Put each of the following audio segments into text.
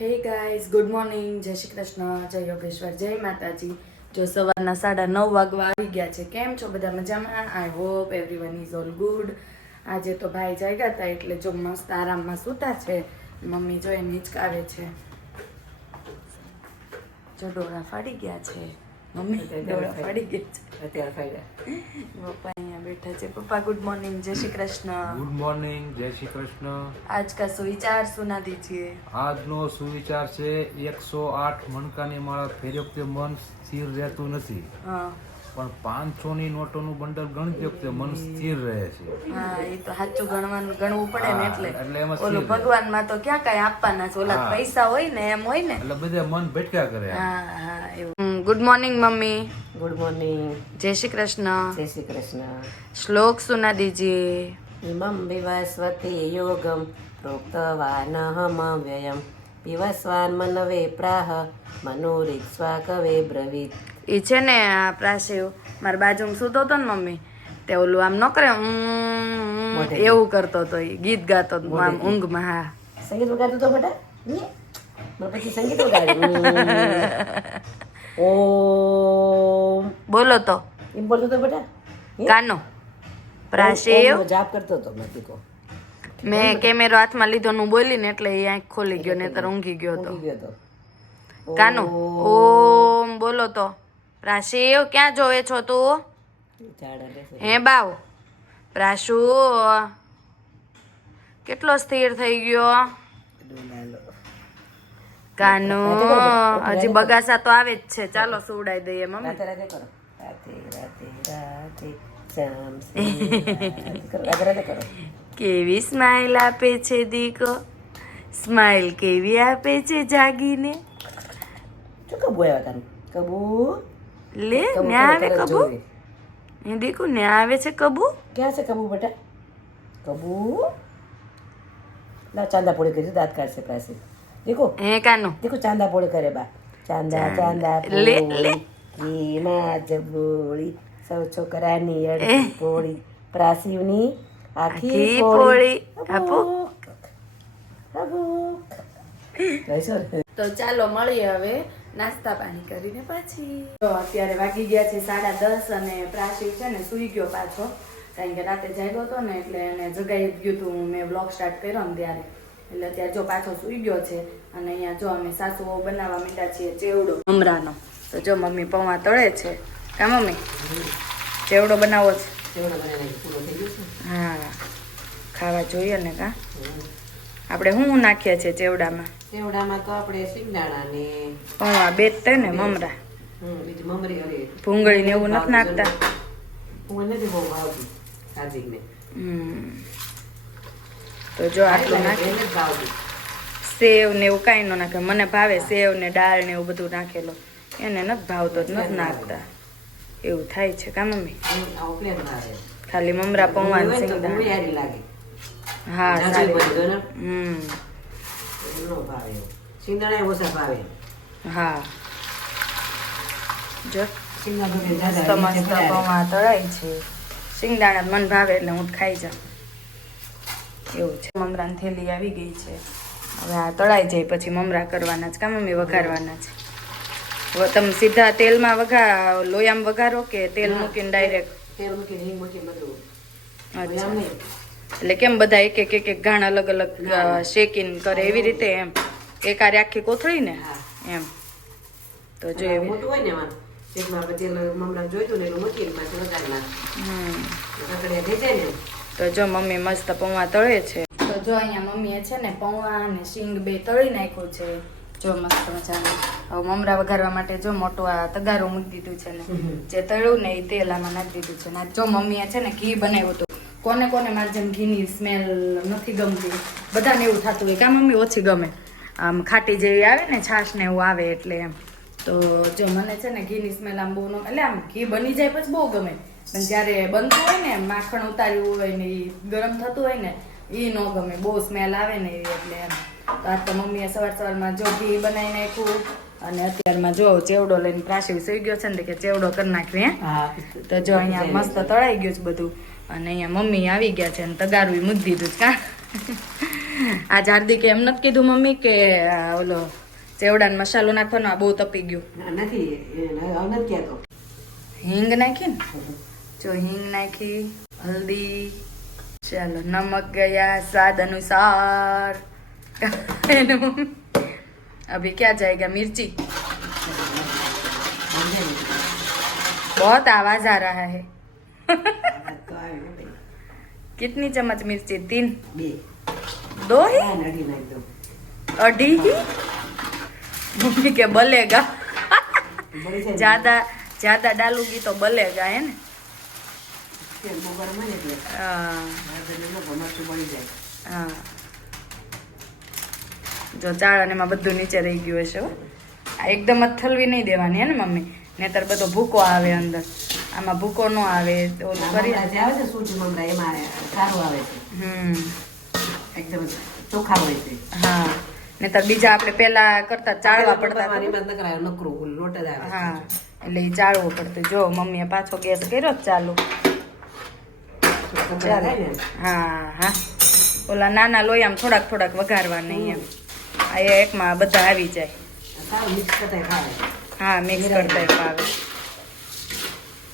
Hey guys good morning જય શ્રી કૃષ્ણ, જય યોગેશ્વર, જય માતાજી. જો સવારના સાડા નવ વાગવા આવી ગયા છે. કેમ છો? બધા મજામાં? I hope everyone is all good આજે તો ભાઈ જાગ્યા હતા એટલે જો મસ્ત આરામમાં સૂતા છે. મમ્મી જો એને હિંચકાવે છે. જો ડોળા ફાડી ગયા છે. મમ્મી પપ્પા અહીંયા બેઠા છે. પપ્પા ગુડ મોર્નિંગ જય શ્રી કૃષ્ણ. ગુડ મોર્નિંગ જય શ્રી કૃષ્ણ. આજ કા સુવિચાર સુના દીજીએ. આજનો સુવિચાર છે એકસો આઠ મણકાની માળા ફેરી વખતે મન સ્થિર રહેતું નથી. પણ પાંચસો ની નોટો નું બંડલ ગણતી વખતે મન સ્થિર રહે છે. હા એ તો સાચું ગણવાનું ગણવું પડે ને એટલે. એટલે ભગવાનમાં તો ક્યાં કઈ આપવાના છે? ઓલા પૈસા હોય ને એમ હોય ને. એટલે બધા મન ભટકા કરે હા હા. Good morning mummy good morning જય શ્રી કૃષ્ણ જય શ્રી કૃષ્ણ શ્લોક સુના દીજી ઇમમ વિવસ્વતી યોગમ પ્રોક્તવાનહમ વ્યયમ વિવસ્વાન મનવે પ્રાહ મનોરિત્સ્વા કવે બ્રવીત એ છે ને આ પ્રાશિવ. મારા બાજુમાં સૂતો હતો ને મમ્મી તે ઓલું આમ ન કરે. એવું કરતો હતો એ ગીત ગાતો હતો આમ ઊંઘમાં હા. સંગીત વગાડતો હતો બેટા પછી સંગીત વગાડ્યું. ઓમ બોલો તો. એમ બોલતો તો બેટા. કાનો? પ્રાસીવ જાપ કરતો હતો મતીકો મેં કેમેરો હાથમાં લીધો નું બોલી ને એટલે એ આંખ ખોલી ગયો ને ઊંઘી ગયો હતો. ઊંઘી ગયો તો કાનો? ઓમ બોલો તો. પ્રાશેવ ક્યાં જોવે છો તું? હે બાવ. પ્રાશુ કેટલો સ્થિર થઈ ગયો? કાનો હજી બગાસા તો આવે જ છે. ચાલો સુવડાઈ દઈએ મમ્મી. રાતે રાતે કરો રાતે રાતે રાતે કેવી સ્માઈલ આપે છે દીકો? સ્માઈલ કેવી આપે છે જાગીને? શું કબુ આવ્યા તારું? કબુ? લે ને આવે કબુ? એ દીકુ ને આવે છે કબુ? ક્યાં છે કબુ બેટા? કબુ? ના ચાંદા પોળી કરી દાંત કાઢશે પાસે દેખો હે કાનો? દેખો ચાંદા પોળી કરે બા. ચાંદા ચાંદા. પોળી માં જબોળી સૌ છોકરાની અડધી પોળી. પ્રાસીવની આખી પોળી? તો ચાલો મળીએ હવે નાસ્તા પાણી કરીને પછી. તો અત્યારે વાગી ગયા છે સાડા દસ અને પ્રાચી છે ને સુઈ ગયો પાછો. કારણ કે રાતે જાગ્યો હતો ને એટલે એને જગાઈ જ ગયું હતું મેં બ્લોગ સ્ટાર્ટ કર્યો ને ત્યારે. એટલે અત્યારે જો પાછો સૂઈ ગયો છે અને અહીંયા જો અમે સાસુ બનાવવા માંડ્યા છીએ ચેવડો. મમરાનો તો જો મમ્મી પૌવા તળે છે. કા મમ્મી? ચેવડો બનાવો છે? ચેવડો બનાવીને પૂરો થઈ ગયો છે? હા. ખાવા જોઈએ ને કા? આપણે શું નાખીએ છીએ ચેવડામાં? ચેવડામાં તો આપણે સિંગદાણા ને પૌવા બે જ તે ને મમરા. હમ, બીજી મમરી હરી. ભૂંગળી ને એવું નથી નાખતા? હું નથી બહુ ભાવતી કાજીને હમ. તો જો આટલું નાખી. સેવ ને એવું કાંઈ ન નાખે. મને ભાવે સેવ ને દાળ ને એવું બધું નાખેલો. એને નથી ભાવતો જ નથી નાખતા. એવું થાય છે કા મમ્મી? ખાલી મમરા પૌવા ને હોય ને તો સિંગદાણા ભૂંગળી હારી લાગે. હા સારી. હમ. સિંગદાણા ઓછા ભાવે. હા. જો. મસ્ત મસ્ત. પૌવા તળાય છે. સિંગદાણા મન ભાવે એટલે હું ખાઈ જાઉં. એવું છે. મમરાની થેલી આવી ગઈ છે. હવે આ તળાઈ જાય પછી મમરા કરવાના છે. કા મમ્મી વઘારવાના છે? તમે સીધા તેલમાં વઘા લોયામાં વઘારો કે તેલ મૂકીને ડાયરેક્ટ તેલ મૂકીને હિંગ મૂકીને બધું. અચ્છા. એટલે કેમ બધા એક એક એક એક ઘાણ અલગ અલગ શેકીને કરે એવી રીતે એમ? એક આરે આખી કોથળી ને? એમ. તો જો એવી મોટું હોય ને એમાં તેલમાં તેલ મમરા જોઈતું ને એનું મૂકીને પાછું વઘારી નાખે. હમ કકડિયા થઈ જાય ને. તો જો મમ્મી મસ્ત પૌવા તળે છે. તો જો અહીંયા મમ્મીએ છે ને પૌવા અને શીંગ બે તળી નાખ્યું છે. જો મસ્ત મજાનું. હવે મમરા વઘારવા માટે જો મોટું આ તગારું મૂકી દીધું છે ને જે તળ્યું ને એ તેલ આમાં નાખી દીધું છે. ને આ જો મમ્મીએ છે ને ઘી બનાવ્યું હતું. કોને કોને મારે જેમ ઘીની સ્મેલ નથી ગમતી. બધાને એવું થતું હોય કે આ મમ્મી ઓછી ગમે. આમ ખાટી જેવી આવે ને છાશ ને એવું આવે એટલે એમ. તો જો મને છે ને ઘીની સ્મેલ આમ બહુ ન એટલે આમ ઘી બની જાય પછી બહુ ગમે. પણ જ્યારે બનતું હોય ને માખણ ઉતાર્યું હોય ને એ ગરમ થતું હોય ને એ ન ગમે. બહુ સ્મેલ આવે ને એટલે એમ. તો આજ તો મમ્મીએ સવાર સવારમાં જો ઘી બનાવી નાખ્યું. અને અત્યારમાં જો ચેવડો લઈને પ્રાસી સુઈ ગયો છે ને કે ચેવડો કરી નાખ્યો હે. તો જો અહીંયા મસ્ત તળાઈ ગયું છે બધું. અને અહીંયા મમ્મી આવી ગયા છે અને તગારવી મૂકી દીધું છે કા આ હાર્દિકે એમ નથી કીધું મમ્મી કે આ ઓલો ચેવડાનો મસાલો નાખવાનો આ બહુ તપી ગયું. નથી હિંગ નાખી ને? જો હિંગ નાખી હલ્દી ચાલો નમક ગયા સ્વાદ અનુસાર એનું अभी क्या जाएगा मिर्ची સમજે ને? बहुत आवाज आ रहा है આ તો આવે ને ભાઈ. कितनी चम्मच मिर्ची तीन બે दो ही હા, નડી નાખ દો अढ़ी ही मम्मी के बलेगा બળી જાય ને. ज्यादा ज्यादा डालूंगी तो बलेगा है ना હા. જો ચાળ અને એમાં બધું નીચે રહી ગયું હશે. આ એકદમ જ થલવી નહીં દેવાની હે ને મમ્મી? નહીતર બધો ભૂકો આવે અંદર. આમાં ભૂકો ન આવે તો ઓલું કરી આવે છે સૂજી મમરા એમાં સારું આવે છે. હમ. એકદમ ચોખ્ખા હોય છે. હા. નહીતર બીજા આપણે પેલા કરતા ચાળવા પડતા નકરા નકરું લોટ જ આવે હા. એટલે એ ચાળવું પડતું. જો મમ્મીએ પાછો ગેસ કર્યો ચાલુ. હા હા. ઓલા નાના લોહીઆમ થોડાક થોડાક વઘારવા નહીં એમ. આ એકમાં બધા આવી જાય. હા મિક્સ કરતા ભાવે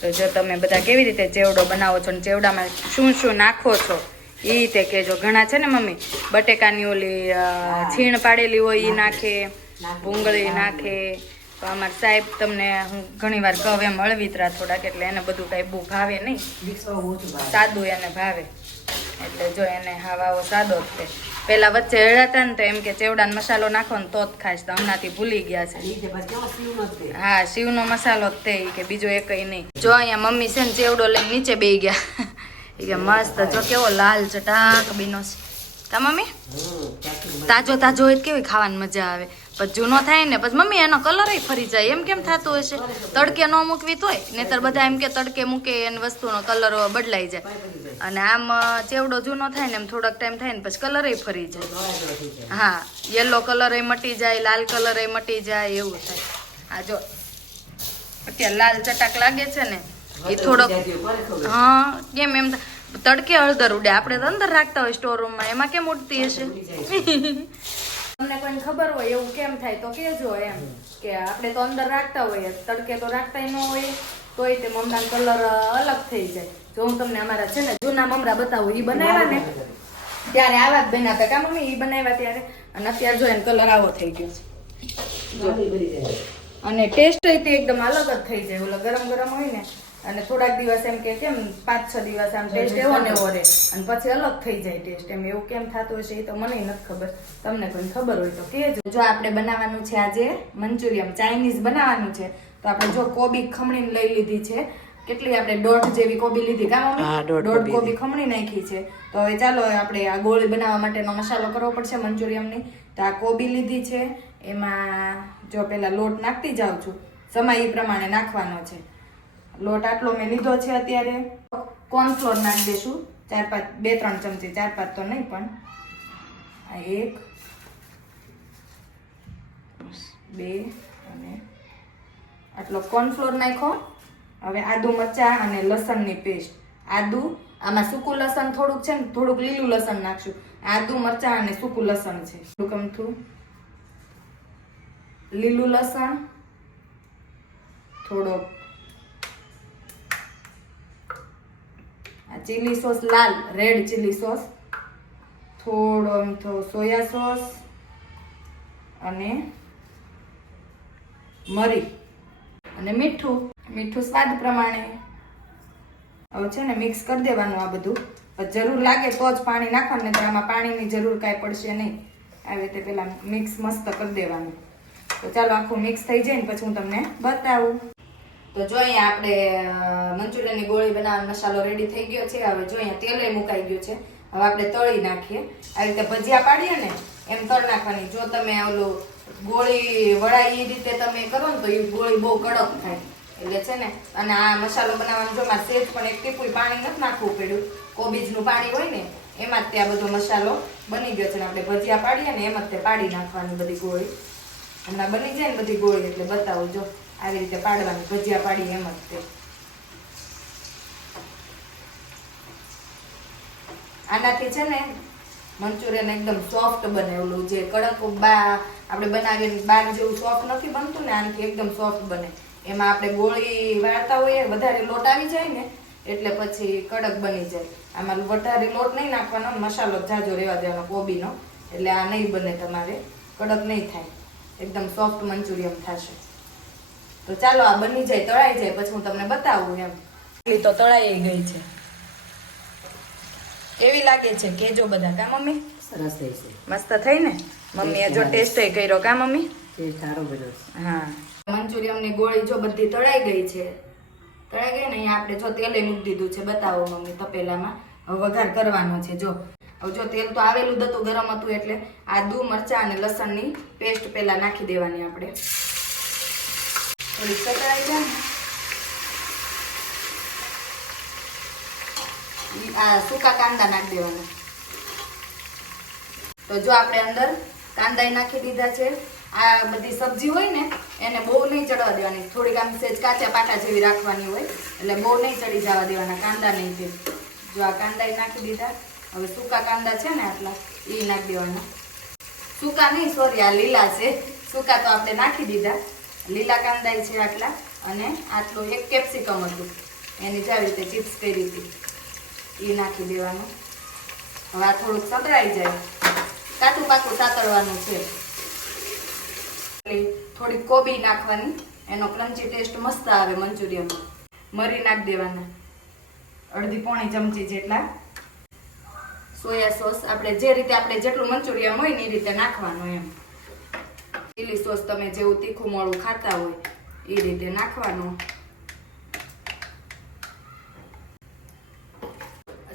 તો જો તમે બધા કેવી રીતે ચેવડો બનાવો છો ને ચેવડામાં શું શું નાખો છો એ રીતે કહેજો ઘણા છે ને મમ્મી બટેકાની ઓલી છીણ પાડેલી હોય એ નાખે. ભૂંગળી નાખે તો અમાર સાહેબ તમને હું ઘણી વાર કહું, એમ હળવીતરા થોડાક, એટલે એને બધું કાંઈ બહુ ભાવે નહીં. સાદું એને ભાવે. એટલે જો એને હાવાઓ સાદો જ છે. પેલા વચ્ચે હેળાતા ને તો એમ કે ચેવડાનો મસાલો નાખો ને તો જ ખાઈશ, તો હમણાંથી ભૂલી ગયા છે. હા, શિવનો મસાલો જ તે કે બીજો એક નહીં. જો અહીંયા મમ્મી છે ને ચેવડો લઈને નીચે બે ગયા. એ કે મસ્ત, જો કેવો લાલ ચટાક બીનો છે. તા મમ્મી? તાજો તાજો હોય કેવી ખાવાની મજા આવે? પછી જૂનો થાય ને, પછી મમ્મી એનો કલર ફરી જાય. એમ કેમ થતું હશે? તડકે ન મૂકવી તોય નહીતર બધા એમ કે તડકે મૂકે, એની વસ્તુનો કલર બદલાઈ જાય. અને આમ ચેવડો જૂનો થાય ને, એમ થોડોક ટાઈમ થાય ને, પછી કલર ફરી જાય. હા યલો કલર એ મટી જાય, લાલ કલર મટી જાય, એવું થાય. આ જો, અત્યારે લાલ ચટાક લાગે છે ને, એ થોડોક, હા, કેમ એમ તડકે હળદર ઉડે. આપણે અંદર રાખતા હોય સ્ટોર રૂમમાં એમાં કેમ ઉડતી હશે. તમને કોઈને ખબર હોય એવું કેમ થાય તો કેજો એમ. કે આપણે તો અંદર રાખતા હોઈએ તડકે તો રાખતા ન હોય તોય તે મમરાનો કલર અલગ થઈ જાય. જો હું તમને અમારા છે ને જૂના મમરા બતાવું એ બનાવ્યા ને ત્યારે આવા જ બન્યા હતા. કા મમ્મી એ બનાવ્યા ત્યારે? અને અત્યારે જો એને કલર આવો થઈ ગયો. છે. અને ટેસ્ટ તે એકદમ અલગ જ થઈ જાય. ઓલો ગરમ ગરમ હોય ને અને થોડાક દિવસ એમ કે કેમ પાંચ છ દિવસ આમ ટેસ્ટ એવો ને એવો રહે. અને પછી અલગ થઈ જાય ટેસ્ટ એમ. એવું કેમ થતું હશે એ તો મને નથી ખબર. તમને કોઈ ખબર હોય તો કહેજો. જો આપણે બનાવવાનું છે આજે મંચુરિયમ ચાઇનીઝ બનાવવાનું છે તો આપણે જો કોબી ખમણીને લઈ લીધી છે. કેટલી આપણે દોઢ જેવી કોબી લીધી કા મમ્મી? દોઢ કોબી ખમણી નાખી છે. તો હવે ચાલો આપણે આ ગોળી બનાવવા માટેનો મસાલો કરવો પડશે મંચુરિયમની તો આ કોબી લીધી છે. એમાં જો પેલા લોટ નાખતી જાઉં છું. સમય એ પ્રમાણે નાખવાનો છે. લોટ આટલો મેં લીધો છે અત્યારે. કોર્નફ્લોર નાખી દેશું. ચાર પાંચ, બે, ત્રણ ચમચી, ચાર પાંચ તો નહીં પણ. આ એક બે અને આટલો કોર્નફ્લોર નાખ્યો. હવે આદુ મરચા અને લસણની પેસ્ટ. આદુ, આમાં સૂકું લસણ થોડુંક છે ને, થોડુંક લીલું લસણ નાખશું. આદુ, મરચા અને સૂકું લસણ છે. થોડુંક લીલું લસણ, થોડોક ચીલી સોસ લાલ રેડ ચીલી સોસ થોડો અમથો સોયા સોસ અને મરી અને મીઠું. મીઠું સ્વાદ પ્રમાણે હવે છે ને મિક્સ કરી દેવાનું આ બધું. જરૂર લાગે તો જ પાણી નાખવાનું નહીં આમાં પાણીની જરૂર કાંઈ પડશે નહીં. આવી રીતે પેલા મિક્સ મસ્ત કરી દેવાનું. તો ચાલો આખું મિક્સ થઈ જાય ને પછી હું તમને બતાવું. તો જો અહીંયા આપણે મંચુરિયનની ગોળી બનાવવાનો મસાલો રેડી થઈ ગયો છે. હવે જો અહીંયા તેલે મુકાઈ ગયું છે. હવે આપણે તળી નાખીએ. આવી રીતે ભજીયા પાડીએ ને, એમ તળ નાખવાની. જો તમે ઓલું ગોળી વળાય એ રીતે તમે કરો ને તો એ ગોળી બહુ કડક થાય. એટલે છે ને, અને આ મસાલો બનાવવાનો, જો મારે સેજ પણ એક ટીપું પાણી નથી નાખવું પડ્યું. કોબીજનું પાણી હોય ને, એમાં જ તે આ બધો મસાલો બની ગયો છે. ને આપણે ભજીયા પાડીએ ને, એમાં જ તે પાડી નાખવાની બધી ગોળી. હમણાં બની જાય ને બધી ગોળી, એટલે બતાવું, જો. આવી રીતે પાડવાની, ભજીયા પાડી એમ જ તે. આનાથી છે ને, મંચુરિયન એકદમ સોફ્ટ બને ઓલું જે કડક બા, આપણે બનાવીએ બાર જેવું સોફ્ટ નથી બનતું ને, આનાથી એકદમ સોફ્ટ બને. એમાં આપણે ગોળી વાળતા હોઈએ, વધારે લોટ આવી જાય ને, એટલે પછી કડક બની જાય. આમાં વધારે લોટ નહીં નાખવાનો, મસાલો જાજો રહેવા દેવાનો કોબીનો. એટલે આ નહીં બને તમારે, કડક નહીં થાય. એકદમ સોફ્ટ મંચુરિયન થશે. તો ચાલો આ બની જાય તળાઈ જાય પછી હું તમને બતાવું એમ. એટલી તો તળાઈ ગઈ છે. કેવી લાગે છે? કેજો બધા કા મમ્મી? સરસ થઈ છે. મસ્ત થઈ ને? મમ્મીએ જો ટેસ્ટ કર્યો કા મમ્મી? સારો બધો હા. મંચુરિયનની ગોળી જો બધી તળાઈ ગઈ છે. તળાઈ ગઈ ને અહીંયા આપણે જો તેલે મૂકી દીધું છે. બતાવો મમ્મી તપેલામાં. હવે વઘાર કરવાનો છે જો. હવે જો તેલ તો આવેલું જ હતું ગરમ હતું એટલે આદુ મરચાં અને લસણની પેસ્ટ પહેલા નાખી દેવાની આપણે. થોડી સતરાઈ જાય ને આ સૂકા કાંદા નાખી દેવાના તો જો આપણે અંદર કાંદા નાખી દીધા છે આ બધી સબ્જી હોય ને એને બહુ નહીં ચડવા દેવાની થોડીક આમ સેજ કાચા પાટા જેવી રાખવાની હોય એટલે બહુ નહીં ચડી જવા દેવાના કાંદા નહીં તે જો આ કાંદા નાખી દીધા હવે સૂકા કાંદા છે ને આટલા એ નાખી દેવાના સૂકા નહીં સોરી લીલા છે સૂકા તો આપણે નાખી દીધા લીલા કાંદા છે આટલા અને આટલું એક કેપ્સિકમ હતું. એની જ રીતે ચિપ્સ કરી હતી. એ નાખી દેવાનું. હવે આ થોડુંક સતરાઈ જાય. કાચું પાકું સાતળવાનું છે. થોડી કોબી નાખવાની. એનો ક્રન્ચી ટેસ્ટ મસ્ત આવે મંચુરિયનમાં મરી નાખી દેવાના. અડધી પોણી ચમચી જેટલા. Soya sauce. આપણે જે રીતે આપણે જેટલું મંચુરિયન હોય ને એ રીતે નાખવાનું એમ. ચીલી સોસ તમે જેવું તીખું મોળું ખાતા હોય એ રીતે નાખવાનું.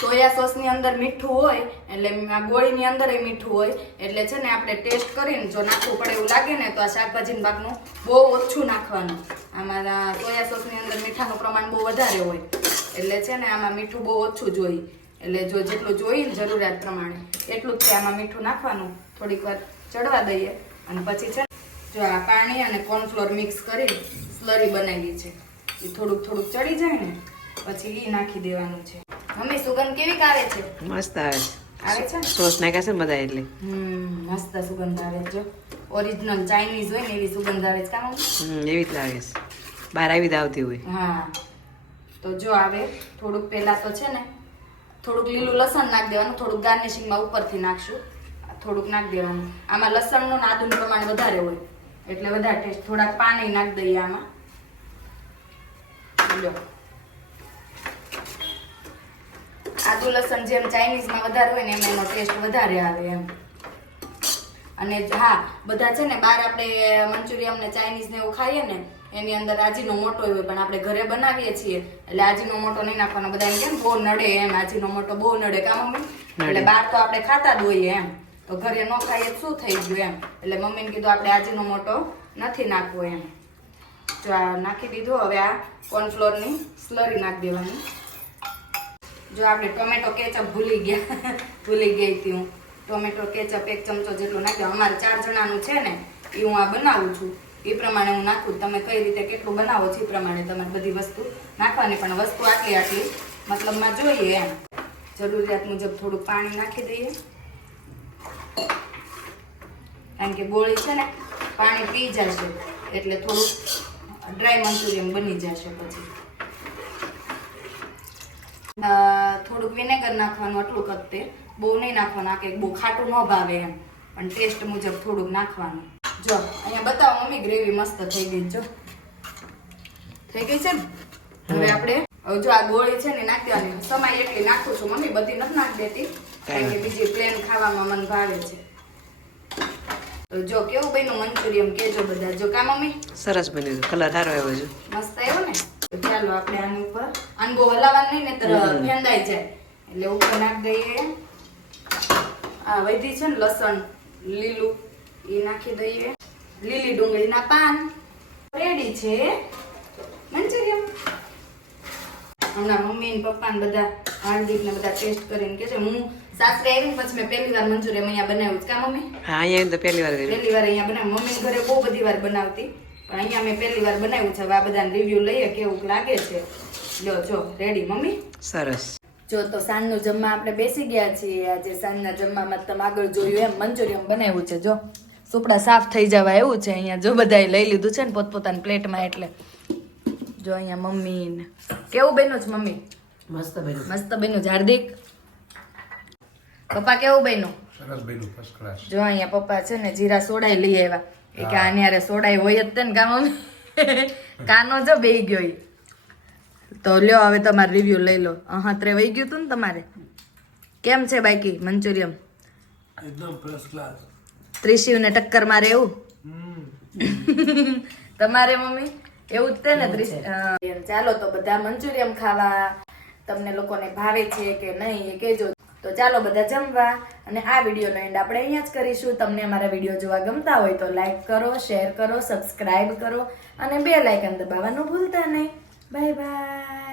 સોયા સોસની અંદર મીઠું હોય, એટલે આ ગોળીની અંદર મીઠું હોય, એટલે છે ને આપણે ટેસ્ટ કરીને જો નાખવું પડે એવું લાગે ને તો આ શાકભાજીના ભાગનું બહુ ઓછું નાખવાનું. આમાં સોયા સોયા સોસની અંદર મીઠાનું પ્રમાણ બહુ વધારે હોય, એટલે છે ને આમાં મીઠું બહુ ઓછું જોઈએ. એટલે જો જેટલું જોઈએ ને જરૂરિયાત પ્રમાણે, એટલું જ છે આમાં મીઠું નાખવાનું. થોડીક વાર ચડવા દઈએ અને પછી છે ને જો આ પાણી અને કોર્નફ્લોર મિક્સ કરી સ્લરી બનાવી છે. એ થોડુંક થોડુંક ચડી જાય ને પછી એ નાખી દેવાનું છે. મમ્મી સુગંધ કેવી આવે છે? મસ્ત આવે આવે છે? છે સોસ નાખ્યા છે બધા એટલે. હમ મસ્ત સુગંધ આવે છે જો. ઓરિજિનલ ચાઇનીઝ હોય ને એવી સુગંધ આવે છે કા મમ્મી? હમ એવી જ લાગે છે. બહાર આવી આવતી હોય. હા. તો જો આવે થોડુંક પહેલા તો છે ને થોડુંક લીલું લસણ નાખી દેવાનું થોડુંક ગાર્નિશિંગમાં ઉપરથી નાખશું. થોડુંક નાખી દેવાનું. આમાં લસણનું ને આદુનું પ્રમાણ વધારે હોય. એટલે વધારે ટેસ્ટ થોડાક પાણી નાખી દઈએ આમાં. લો. આદુ લસણ જેમ ચાઇનીઝમાં વધારે હોય ને એમ એનો ટેસ્ટ વધારે આવે એમ. અને હા બધા છે ને બહાર આપણે મંચુરિયમ ને ચાઇનીઝ ને એવું ખાઈએ ને એની અંદર આજીનો મોટો હોય પણ આપણે ઘરે બનાવીએ છીએ એટલે આજીનો મોટો નહીં નાખવાનો. બધા એમ કેમ બહુ નડે એમ આજીનો મોટો બહુ નડે. કામ એટલે બહાર તો આપણે ખાતા જ હોઈએ એમ. તો ઘરે ન ખાઈએ શું થઈ ગયું એમ? એટલે મમ્મીને કીધું આપણે આજીનો મોટો નથી નાખવો એમ. જો આ નાખી દીધું, હવે આ કોર્નફ્લોરની સ્લરી નાખી દેવાની. જો આપણે ટોમેટો કેચઅપ ભૂલી ગયા, ભૂલી ગઈ હતી હું. ટોમેટો કેચઅપ એક ચમચો જેટલું નાખ્યો. અમારે ચાર જણાનું છે ને એ હું આ બનાવું છું. એ પ્રમાણે હું નાખું તમે કઈ રીતે કેટલું બનાવો છો એ પ્રમાણે તમારે બધી વસ્તુ નાખવાની. પણ વસ્તુ આટલી આટલી મતલબમાં જોઈએ એમ. જરૂરિયાત મુજબ થોડું પાણી નાખી દઈએ. કારણ કે ગોળી છે ને પાણી પી જશે એટલે થોડુંક ડ્રાય મંચુરિયન બની જશે પછી. થોડુંક વિનેગર નાખવાનું આટલું કરતે બહુ નહીં નાખવાનું આ કંઈક બહુ ખાટું ન ભાવે એમ. પણ ટેસ્ટ મુજબ થોડુંક નાખવાનું. જો અહીંયા બતાવો મમ્મી ગ્રેવી મસ્ત થઈ ગઈ જો. થઈ ગઈ છે ને? હવે આપણે જો આ ગોળી છે ને નાખવાની સમાય એટલી નાખું છું મમ્મી બધી નથી નાખી દેતી. કારણ કે બીજી પ્લેન ખાવામાં મને ભાવે છે. તો જો કેવું બન્યું મંચુરિયમ કેજો બધા. જો કા મમ્મી? સરસ બન્યું કલર સારો આવ્યો છે. મસ્ત આવ્યો ને? તો ચાલો આપણે આની ઉપર. આને બહુ હલાવવાનું નહીં નહીતર ફેંદાઈ જાય. એટલે ઉપર નાખ દઈએ. આ વધી છે ને લસણ લીલું. એ નાખી દઈએ. લીલી ડુંગળીના પાન. રેડી છે. મંચુરિયમ હમણાં મમ્મી ને પપ્પા ને બધા હાર્દિક ને બધા ટેસ્ટ કરીને કે છે હું સાસરે આવી ને પછી મેં પહેલી વાર મંચુરિયન અહીંયા બનાવ્યું છે. કા મમ્મી? હા અહીંયા તો પહેલી વાર પહેલી વાર અહીંયા બનાવ્યું. મમ્મી ઘરે બહુ બધી વાર બનાવતી. પણ અહીંયા મેં પહેલી વાર બનાવ્યું છે. હવે આ બધાને રિવ્યુ લઈએ કેવું લાગે છે. લ્યો જો રેડી મમ્મી? સરસ. જો તો સાંજનું જમવા આપણે બેસી ગયા છીએ. આજે સાંજના જમવામાં તમે આગળ જોયું એમ મંચુરિયમ બનાવ્યું છે. જો સુપડા સાફ થઈ જવા એવું છે અહીંયા. જો બધાએ લઈ લીધું છે ને પોતપોતાની પ્લેટમાં એટલે. જો અહીંયા મમ્મી ને કેવું બન્યું છે મમ્મી? મસ્ત બન્યું. મસ્ત બન્યું હાર્દિક? પપ્પા કેવું બન્યું? સરસ બન્યું ફર્સ્ટ ક્લાસ જો અહીંયા પપ્પા છે ને જીરા સોડાઈ લઈ આવ્યા. એ કે આને હારે સોડાઈ હોય જ તે ને કામ મમ્મી? કાનો જો બેહી ગયો ઈ. તો લ્યો હવે તમારે રિવ્યુ લઈ લો. અહાત્રે વહી ગયું તું ને તમારે. કેમ છે બાકી મંચુરિયમ એકદમ ફર્સ્ટ ક્લાસ ત્રિશિવને ટક્કર મારે એવું તમારે મમ્મી? એવું જ તે ને ત્રિશિવ ચાલો તો બધા મંચુરિયમ ખાવા. તમને લોકોને ભાવે છે કે નહીં એ કહેજો. તો ચાલો બધા જમવા અને આ વિડીયોનો એન્ડ આપણે અહીંયા જ કરીશું. તમને અમારા વીડિયો જોવા ગમતા હોય તો લાઈક કરો શેર કરો સબસ્ક્રાઈબ કરો અને બે લાઇકન દબાવવાનું ભૂલતા નહીં. Bye bye